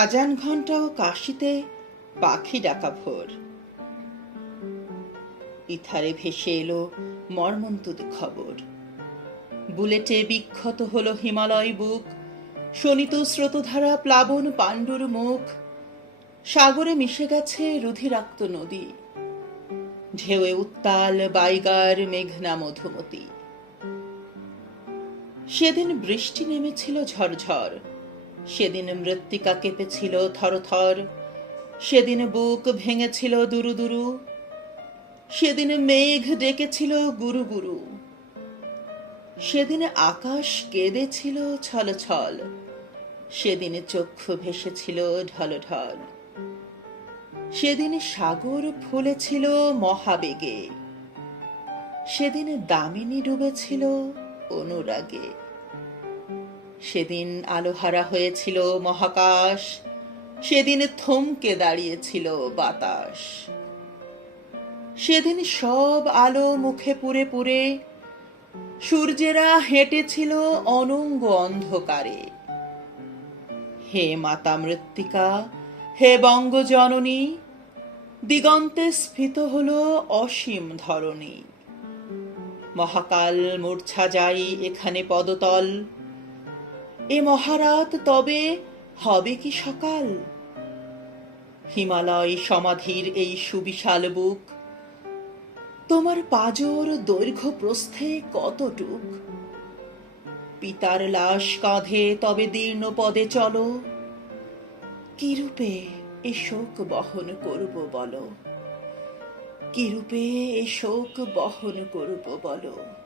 আজান ঘণ্টা ও কাশিতে পাখি ডাকা ভোর। ইথারে ভেসে এলো মর্মন্তুদ খবর। বুলেটে বিক্ষত হলো হিমালয় বুক শোনিত স্রোতধারা প্লাবন পাণ্ডুর মুখ, সাগরে মিশে গেছে রুধিরাক্ত নদী। ঢেউয়ে উত্তাল বাইগার মেঘনা মধুমতি। সেদিন বৃষ্টি নেমেছিল ঝরঝর সেদিন মৃত্তিকা কেঁপেছিল থরথর, সেদিন বুক ভেঙেছিল দুরু দুরু সেদিন মেঘ ডেকেছিল গুরু গুরু সেদিন আকাশ কেঁদেছিল ছল ছল সেদিন চক্ষু ভেসেছিল ঢল ঢল সেদিন সাগর ফুলেছিল মহাবেগে, সেদিন দামিনী ডুবেছিল অনুরাগে। সেদিন আলোহারা হয়েছিল মহাকাশ, সেদিন থমকে দাঁড়িয়েছিল বাতাস। সেদিন সব আলো মুখে পুরে পুরে সূর্যেরা হেঁটেছিল অনঙ্গ অন্ধকারে। হে মাতা মৃত্তিকা, হে বঙ্গজননী, দিগন্তে স্ফীত হল অসীম ধরণী। মহাকাল মূর্ছা যাই এখানে পদতল এ মহারাত তবে হবে কি সকাল? হিমালয় সমাধির এই সুবিশাল বুক, তোমার পাজর দৈর্ঘ্য প্রস্থে কতটুক? পিতার লাশ কাঁধে তবে দীর্ণ পদে চলো, কিরূপে এ শোক বহন করব বলো? কিরূপে এ শোক বহন করব বলো?